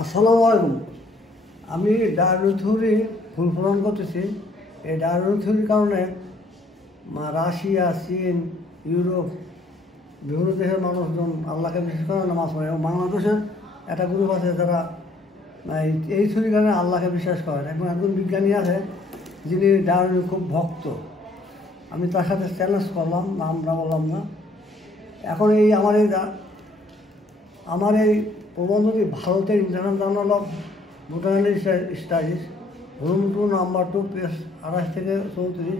আসসালামু আলাইকুম। আমি ডায়রিয়া থিওরি ফুল ফলন করতেছি। এই ডায়রিয়া থিওরির কারণে রাশিয়া, চীন, ইউরোপ বিভিন্ন দেশের মানুষজন আল্লাহকে বিশ্বাস করে নামাজ পড়ে, এবং বাংলাদেশের একটা গ্রুপ আছে যারা এই থিওরির কারণে আল্লাহকে বিশ্বাস করেন। এবং একজন বিজ্ঞানী আছে যিনি ডায়রিয়ার খুব ভক্ত। আমি তার সাথে চ্যালেঞ্জ করলাম, নামটা বললাম না। এখন আমার এই প্রবন্ধটি ভারতের international journal of botanical studies volume 2 number 2 page 28 থেকে 34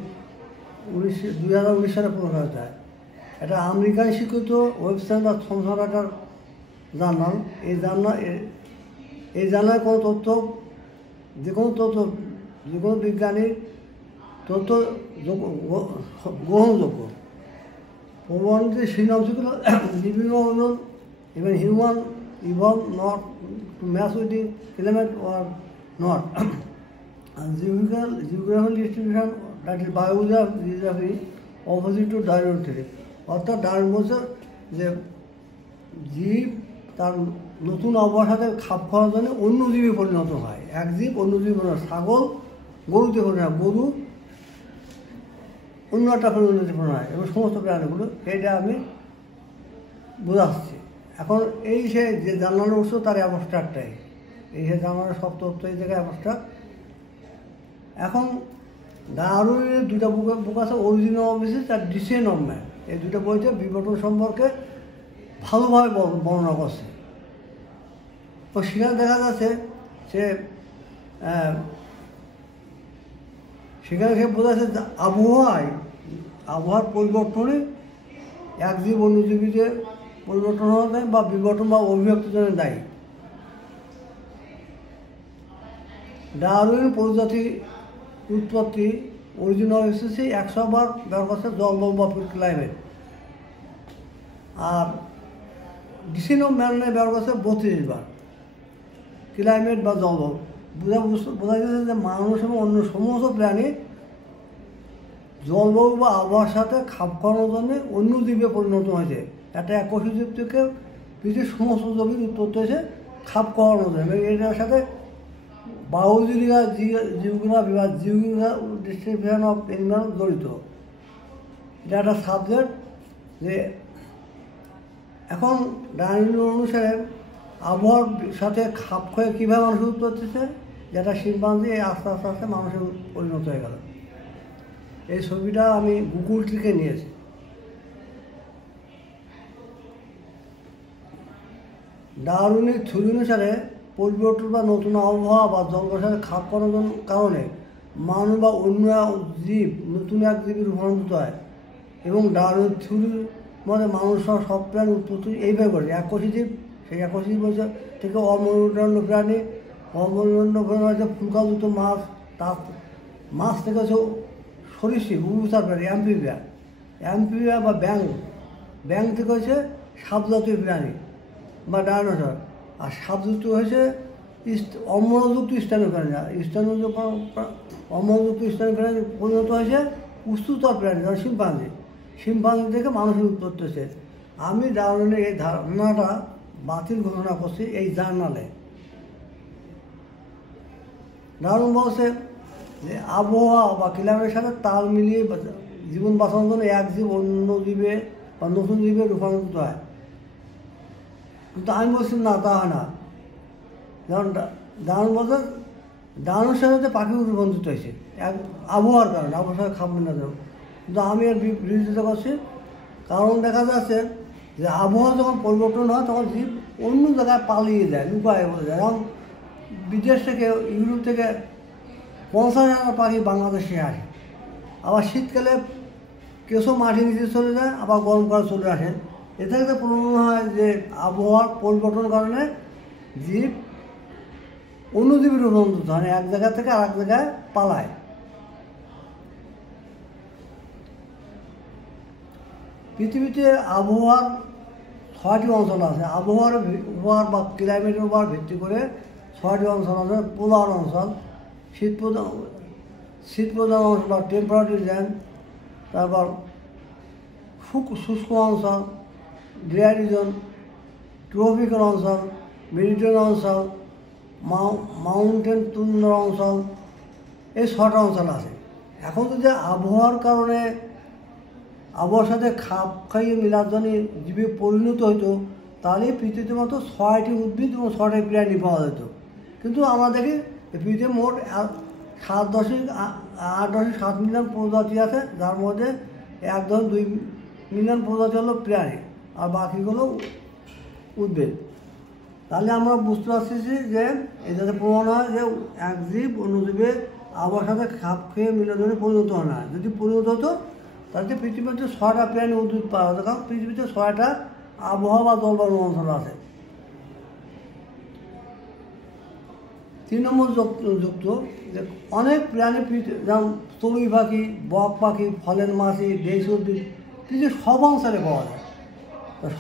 2019 সালে প্রকাশিত হয়। এটা আমেরিকায় স্বীকৃত ওয়েবসাইট বা সংস্থাটার জার্নাল। এই জার্নালে কোনো তথ্য, যে কোনো বিজ্ঞানীর তথ্য গ্রহণযোগ্য। প্রবন্ধটি শিরোনাম ছিল বিভিন্ন even human evolved not to match with the element or not. And geographical distribution, that is biography opposite to Darwin theory. অর্থাৎ ডারউইন বলছে যে জীব তার নতুন আবহাওয়ার সাথে খাপ খাওয়ার জন্য অন্য জীবে পরিণত হয়। এক জীব অন্য জীবে পরিণত, ছাগল গরুতে পরিণত হয়, গরু অন্য একটা পরিণতি হয়, এবং সমস্ত প্রাণীগুলো। এইটা আমি বোঝাচ্ছি। এখন এই যে জার্নালের উৎস তার অ্যাবস্ট্রাক্টটাই, এই যে জার্নালের সব তথ্য এই জায়গায় অ্যাবস্ট্রাক্ট। এখন ডারউইনের দুটা বুক আছে, অরিজিন অফ স্পিসিস আর ডিসেন্ট অফ ম্যান। এই দুটো বইতে বিবর্তন সম্পর্কে ভালোভাবে বর্ণনা করছে। তো সেখানে দেখা যাচ্ছে সে সেখানে সে বোঝাচ্ছে যে আবহাওয়ার পরিবর্তনে এক জীব অন্য জীবীতে পরিবর্তন হওয়া যায়, বা বিবর্তন বা অভিব্যক্তির জন্য দায়ী। ডারউইন প্রজাতি উৎপত্তি অরিজিন অফ স্পিসিস 100 বার ব্যবহার করছে, জলবায়ু বা ক্লাইমেট। আর ডিসেন্ট অফ ম্যান ব্যবহার করছে 32 বার, ক্লাইমেট বা জলবায়ু। বোঝা যাচ্ছে যে মানুষ এবং অন্য সমস্ত প্রাণী জলবায়ু বা আবহাওয়ার সাথে খাপ খাওয়ানোর জন্য অন্য জীবে পরিণত হয়েছে। একটা এককোষী জীব থেকে পৃথিবীর সমস্ত জীবের উৎপত্তি হয়েছে খাপ খাওয়ানোর জন্য, এবং এটার সাথে জিওগ্রাফি বা ডিস্ট্রিবিউশন অফ এনিম্যাল জড়িত। এটা একটা সাবজেক্ট। যে এখন ডারউইন অনুসারে আবহাওয়ার সাথে খাপ খয়ে কীভাবে মানুষের উৎপত্তি হচ্ছে, যেটা শিম্পাঞ্জি আস্তে আস্তে আস্তে মানুষের পরিণত হয়ে গেল। এই ছবিটা আমি গুগল থেকে নিয়েছি। ডারউইনের থিওরি অনুসারে পরিবর্তন বা নতুন আবহাওয়া বা জলবায়ুর সাথে খাপ খাওয়ানোর কারণে মানুষ বা অন্য জীব নতুন এক জীবে রূপান্তরিত হয়। এবং ডারউইন থিওরির মধ্যে মানুষ সব প্রাণী উৎপত্তি এইভাবে করে এককোষী জীব, সেই এককোষী জীব থেকে অমেরুদণ্ড প্রাণী, অমেরুদণ্ড প্রাণী হচ্ছে ফুলকাযুক্ত মাছ, তার মাছ থেকে হচ্ছে সরীসৃপ উভচর প্রাণী, অ্যাম্ফিবিয়া বা ব্যাং থেকে হচ্ছে সাপজাতীয় প্রাণী বা ডায়নোসর। আর সাপযুক্ত হয়েছে অম্লযুক্ত স্তন্যপায়ী প্রাণী, অম্লযুক্ত স্তন্যপায়ী প্রাণী পরিণত হয়েছে উচ্চতর প্রাণী, যেমন শিম্পাঞ্জি থেকে মানুষের উৎপত্তি হয়েছে। আমি ডারউইনের এই ধারণাটা বাতিল ঘোষণা করছি এই জার্নালে। ডারউইন বলছে যে আবহাওয়া বা ক্লাইমেটের সাথে তাল মিলিয়ে জীবন বাঁচানোর জন্য এক জীব অন্য জীবে বা নতুন জীবে রূপান্তরিত হয়। কিন্তু আমি বলছি না, তা হয় না। যেমন ডারউইন বলছে ডারউইনের সাথে পাখি রূপান্তরিত হয়েছে এক আবহাওয়ার কারণে, আবহাওয়ার সাথে খাপ না দেওয়া। কিন্তু আমি এর বিরোধিতা করছি। কারণ দেখা যাচ্ছে যে আবহাওয়া যখন পরিবর্তন হয় তখন জীব অন্য জায়গায় পালিয়ে যায়, লুকায় বলে যায়। যেমন বিদেশ থেকে, ইউরোপ থেকে 50,000 পাখি বাংলাদেশে আসে। আবার শীতকালে কেঁচো মাটির নিচে চলে যায়, আবার গরমকালে চলে আসে। এ থেকে প্রমাণ হয় যে আবহাওয়ার পরিবর্তনের কারণে জীব অন্য জীবের রূপান্তরিত হয়, এক জায়গা থেকে আর এক জায়গায় পালায়। পৃথিবীতে আবহাওয়ার 6টি অঞ্চল আছে। আবহাওয়ার বা ক্লাইমেটের উপর ভিত্তি করে 6টি অঞ্চল আছে। পোলার অঞ্চল, শীতপ্রধান অঞ্চল বা টেম্পারেট রিজন, তারপর শুষ্ক অঞ্চল, ড্রাই রিজন, ট্রপিক্যাল অঞ্চল, মেডিটেরিয়ান অঞ্চল, মাউন্টেন তুন্দ্রা অঞ্চল, এই 6টা অঞ্চল আছে। এখন যদি আবহাওয়ার কারণে আবহাওয়ার সাথে খাপ খাইয়ে মিলাদজনী জীবে পরিণত হতো, তাহলে পৃথিবীতে মাত্র 6টি উদ্ভিদ এবং 6টি প্রাণী পাওয়া যেত। কিন্তু আমরা দেখি পৃথিবীতে মোট 8.7 মিলিয়ন প্রজাতি আছে, যার মধ্যে 1.2 মিলিয়ন প্রজাতি হলো প্রাণী, আর বাকিগুলো উদ্ভিদ। তাহলে আমরা বুঝতে পারছি যে এটাতে প্রমাণ হয় যে এক জীব অন্যজীবে আবহাওয়ার সাথে খাপ খেয়ে মিলাদজনে পরিণত হয় না। যদি পরিণত হতো তাহলে পৃথিবীতে 6টা প্রাণী উদ্ভিদ পাওয়া যেত, কারণ পৃথিবীতে 6টা আবহাওয়া বা জলবায়ু অঞ্চল আছে। 3 নম্বর যুক্ত যে অনেক প্রাণী যেমন চড়ুই পাখি, বক পাখি, ফলের মাছি, দেশি উদ্ভিদ পৃথিবীর সব অঞ্চলে পাওয়া যায়।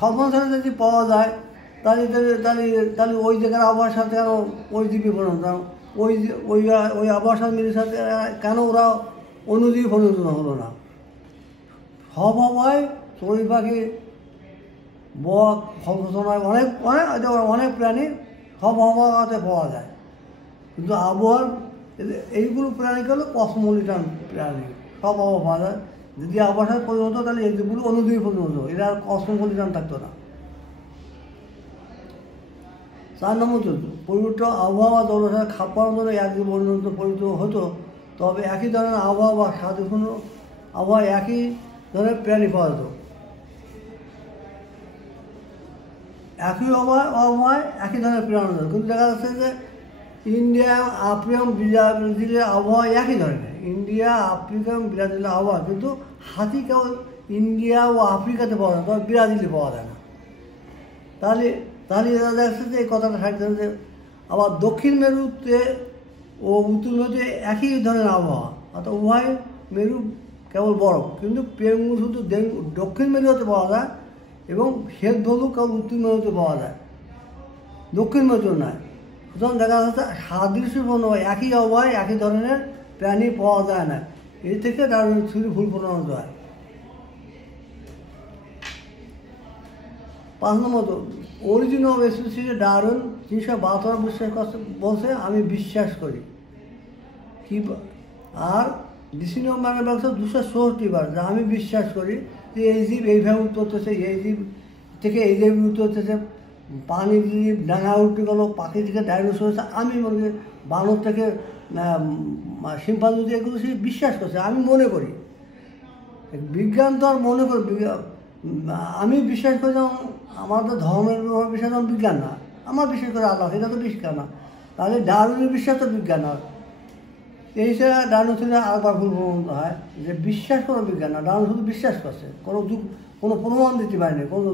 সব অঞ্চলে যদি পাওয়া যায় তাহলে তাহলে তাহলে ওই জায়গার আবহাওয়ার সাথে কেন ওই জীবী পরিণত, ওই ওই ওই আবহাওয়ার সাথে মিলের সাথে কেন ওরা অন্যজীবী পরিণত হলো না? সব আবহাওয়ায় চড়ুই পাখি, বক, ফলফসলায় অনেক অনেক অনেক প্রাণী সব আবহাওয়াতে পাওয়া যায়। কিন্তু আবহাওয়ার এইগুলো প্রাণীকে হলো কসমোপলিটান প্রাণী, সব আবহাওয়া পাওয়া যায়। যদি আবহাওয়ার সাথে পরিণত হতো তাহলে এইগুলো অন্যজীবী পরিণত হতো, এরা আর কসমোপলিটান থাকতো না। 4 নম্বর পরিবর্তিত আবহাওয়া জলের সাথে খাপ খাওয়ার জন্য এক জীব পরিণত হতো, তবে একই ধরনের আবহাওয়া বা স্বাদপূর্ণ আবহাওয়া একই ধরনের প্রাণী পাওয়া যেত। একই আবহাওয়ায় একই ধরনের প্রাণী হতো, কিন্তু দেখা যাচ্ছে যে ইন্ডিয়া, আফ্রিকা এবং ব্রাজিলের আবহাওয়া একই ধরনের। ইন্ডিয়া, আফ্রিকা এবং ব্রাজিলের আবহাওয়া, কিন্তু হাতি কেবল ইন্ডিয়া ও আফ্রিকাতে পাওয়া যায়, তবে ব্রাজিলে পাওয়া যায় না। তাহলে এরা দেখছে যে এই কথাটা থাকছে যে আবার দক্ষিণ মেরুতে ও উত্তর মেরুতে একই ধরনের আবহাওয়া, অর্থাৎ উভয় মেরু কেবল বরফ, কিন্তু পেঙ্গু শুধু দক্ষিণ মেরুতে পাওয়া যায় এবং শ্বেত ধনু কেবল উত্তর মেরুতে পাওয়া যায়, দক্ষিণ মেরুতে নয়। সুতরাং দেখা যাচ্ছে সাদৃশ্যপূর্ণ একই আবহাওয়ায় একই ধরনের প্রাণী পাওয়া যায় না। এর থেকে ডারউইন থিওরি ভুল প্রমাণিত হয়। 5 নম্বর অরিজিন অফ স্পিসিসে ডারউইন 372 বিশ্বাস করছে, বলছে আমি বিশ্বাস করি কি, আর ডিসিনি অফ ম্যানের ব্যবসা 264 বার যে আমি বিশ্বাস করি যে এই জীব এইভাবে উত্তর হচ্ছে, এই জীব থেকে এই জীব উত্তর হচ্ছে, পানি জীব ডাঙা উঠতে গেলো, পাখি থেকে ডাইনোসর হচ্ছে, আমি মনে করি বানর থেকে শিম্পাঞ্জি, এগুলো সে বিশ্বাস করছে। আমি মনে করি বিজ্ঞান তো আর মনে করি, আমি বিশ্বাস করি যেমন আমাদের ধর্মের বিশ্বাস যেমন বিজ্ঞান না, আমার বিশ্বাস করে আল্লাহ, এটা তো বিজ্ঞান না। তাহলে ডারউইনের বিশ্বাস তো বিজ্ঞান না। এই হিসেবে ডারউইন থেকে আরেকবার ভুল প্রমাণিত হয় যে বিশ্বাস করা বিজ্ঞান না, ডারউইন শুধু বিশ্বাস করছে, কোনো প্রমাণ দিতে পারেনি, কোনো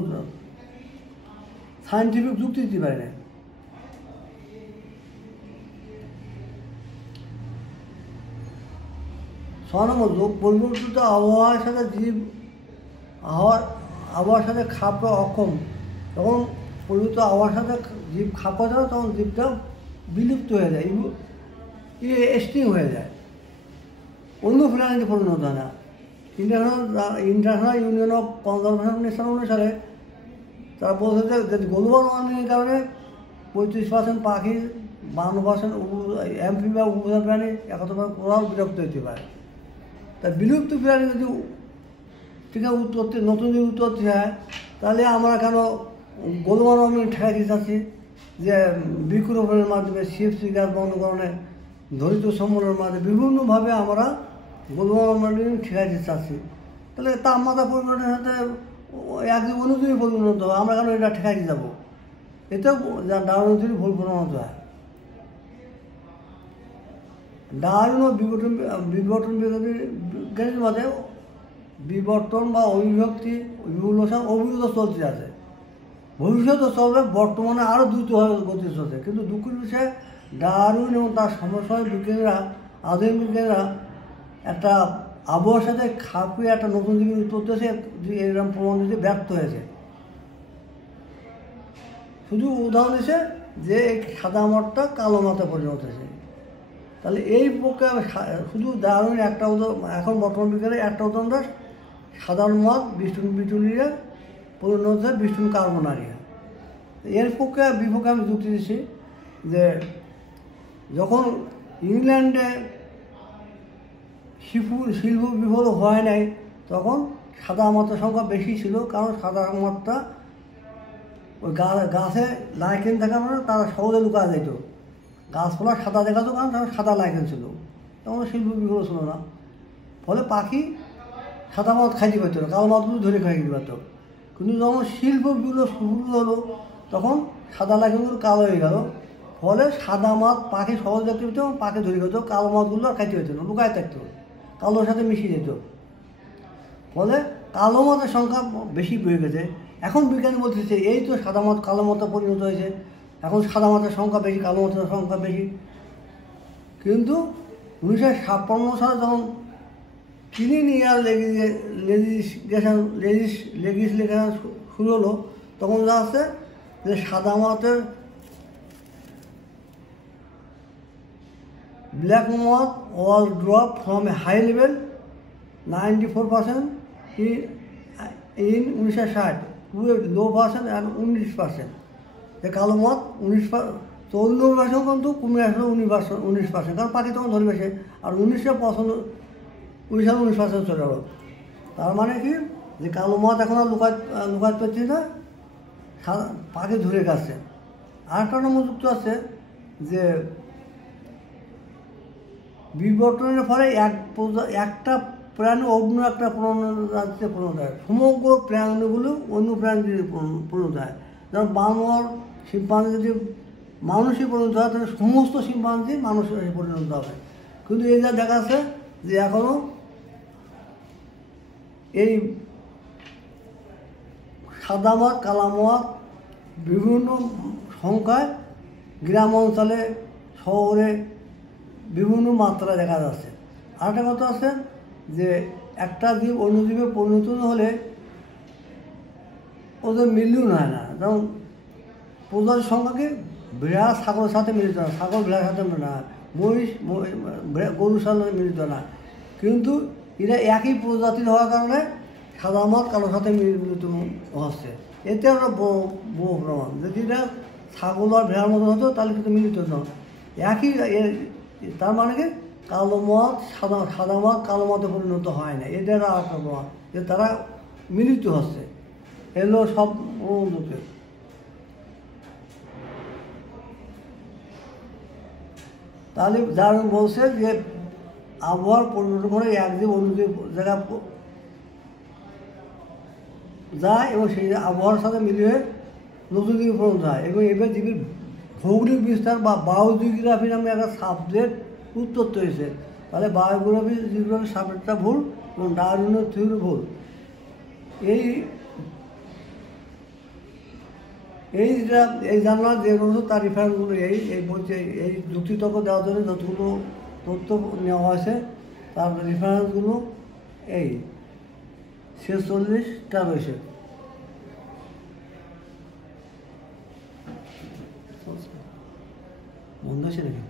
সায়েন্টিফিক যুক্তি দিতে পারে না। 6 নম্বর পরিবর্তিত আবহাওয়ার সাথে জীব আবহাওয়ার সাথে খাপ খাওয়া অক্ষম, তখন পরিবর্তিত আবহাওয়ার সাথে জীব খাপ খাওয়া যায়, তখন জীবটা বিলুপ্ত হয়ে যায়, এক্সটিং হয়ে যায়, অন্য প্রাণীতে পরিণত হয় না। International union of conservation nation অনুসারে তারা বলছে যে গ্লোবাল ওয়ার্মিংয়ের কারণে 35% পাখি, 52% এমফি বা উপজাত প্রাণী, 71% কোরাল বিলুপ্ত হতে পারে। তা বিলুপ্ত প্রাণী যদি ঠিক আছে উৎপত্তি, নতুন যদি উৎপত্তি হয়, তাহলে আমরা কেন গ্লোবাল ওয়ার্মিং ঠেকাতে চাচ্ছি যে বৃক্ষরোপণের মাধ্যমে, সিএফসি গ্যাস বন্ধকরণে, দরিদ্র সম্মেলনের মাধ্যমে বিভিন্নভাবে আমরা গ্লোবাল ওয়ার্মিং ঠেকাতে চাচ্ছি। তাহলে তাপমাত্রা পরিবর্তনের সাথে একদিন অনুযায়ী পরিণত হয়, আমরা কেন এটা ঠেকাইতে যাবো? এতেও ডারউইন থিওরি ভুল প্রমাণিত হয়। ডারউইন ও বিবর্তন বিজ্ঞানীর মতে বিবর্তন বা অভিব্যক্তি অবিরত চলতে আছে, ভবিষ্যতে চলবে, বর্তমানে আরও দ্রুতভাবে গতি চলছে। কিন্তু দুঃখের বিষয়ে ডারউইন এবং তার সমসাময়িক বিজ্ঞানীরা, আধুনিক বিজ্ঞানীরা একটা আবহাওয়ার সাথে খাপ খাইয়ে একটা নতুন জীবন উৎপত্তি হয়েছে, এরকম প্রমাণ দিতে ব্যর্থ হয়েছে। শুধু উদাহরণ দিচ্ছে যে সাদা মঠটা কালো মাথা পরিণত হয়েছে। তাহলে এই পক্ষে শুধু ডারউইন একটা এখন বর্তমান বিজ্ঞানে একটা উদাহরণ দেয়, সাধারণ মত বিষ্টুন বিটুলিয়া পরিণত হচ্ছে বিষ্টুন কার্বনারিয়া। এর পক্ষে বিপক্ষে আমি যুক্তি দিচ্ছি যে যখন ইংল্যান্ডে শিল্প বিপ্লব হয় নাই তখন সাদা মাথার সংখ্যা বেশি ছিল, কারণ সাদা মাথা ওই গাছে লাইকেন থাকার মানে তারা সহজে লুকা যেত, গাছপালা সাদা দেখাতো কারণ তারা সাদা লাইকেন ছিল, তখন শিল্প বিপ্লব ছিল না, ফলে পাখি সাদা মাছ খাইতে পারত না, কালো মাছগুলো ধরে খাইতে পারত। কিন্তু যখন শিল্প বিপ্লব শুরু হলো তখন সাদা লাইকেনগুলো কালো হয়ে গেল, ফলে সাদা মাছ পাখি সহজ দেখতে পেত এবং পাখি ধরে খেত, কালো মাছগুলো আর খাইতে পেত না, লুকায় থাকতো, কালোর সাথে মিশিয়ে যেত, ফলে কালো মাছের সংখ্যা বেশি বেড়ে গেছে। এখন বিজ্ঞানী বলতেছে এই তো সাদা মাছ কালো মাথা পরিণত হয়েছে, এখন সাদা মাছের সংখ্যা বেশি, কালো মাছের সংখ্যা বেশি। কিন্তু 1956 সালে যখন ক্লিনিয়ার লেজিসলেশন শুরু হলো তখন যা আছে যে সাদা মাছের black moth was dropped from a high level 94% in 1960 to a low percent and 19%. যে কালো মত 94% কিন্তু কমে আসলো 19%, কারণ পাখি তখন ধরে বেশি, আর 19% চলে গেল। তার মানে কি যে কালো মত এখন আর লুকাতে পারছি না, পাখি ধরে গেছে। আরেকটা নম্বর যুক্ত আছে যে বিবর্তনের ফলে একটা প্রাণী অন্য একটা প্রজাতিতে পরিণত হয়, সমগ্র প্রাণীগুলো অন্য প্রাণীতে পরিণত হয়। যেমন বানর শিম্পাঞ্জি যদি মানুষই পরিণত হয় তাহলে সমস্ত শিম্পাঞ্জি মানুষের পরিণত হবে। কিন্তু এই যা দেখা যাচ্ছে যে এখনও এই সাদা মাছ কালা মাছ বিভিন্ন সংখ্যায় গ্রাম অঞ্চলে শহরে বিভিন্ন মাত্রায় দেখা যাচ্ছে। আরেকটা কথা আছে যে একটা জীব অন্য জীবে পরিণত হলে ওদের মিলিয়ন হয় না, যেমন প্রজাতির সংখ্যাকে ভেড়া ছাগলের সাথে মিলিত না, ছাগল ভেড়ার সাথে না, মহিষ গরুর সাথে মিলিত না, কিন্তু এরা একই প্রজাতির হওয়ার কারণে সাদা মাছ কালোর সাথে মিলিত হচ্ছে। এতে আমরা বড় প্রমাণ, যদি এটা ছাগল আর ভেড়ার মতো হতো তাহলে কিন্তু মিলিত হতো একই। তার মানে কি কালো মাছ সাদা মাছ কালো মাছে পরিণত হয় না, এটা আর একটা প্রমাণ যে তারা মিলিত হচ্ছে। এগুলো সব লোকের। তাহলে যারা বলছে যে আবহাওয়ার পরিবর্তন করে এক জীব অন্য জায়গা যায় এবং সেই আবহাওয়ার সাথে মিলিয়ে নতুন জীবী পরিণত হয়, এবং এবার জীবীর ভৌগোলিক বিস্তার বা বায়োজিওগ্রাফি নামে একটা সাবজেক্ট উত্তর হয়েছে। তাহলে বায়োজিওগ্রাফির সাবজেক্টটা ভুল এবং ডারউইনের থিওরি ভুল। এই জানলার যে রয়েছে তার রেফারেন্সগুলো এই বলছে, এই যুক্তিতর্ক দেওয়ার জন্য যতগুলো তথ্য নেওয়া হয়েছে তার রেফারেন্সগুলো এই 46টা রয়েছে। বন্ধ আছে নাকি?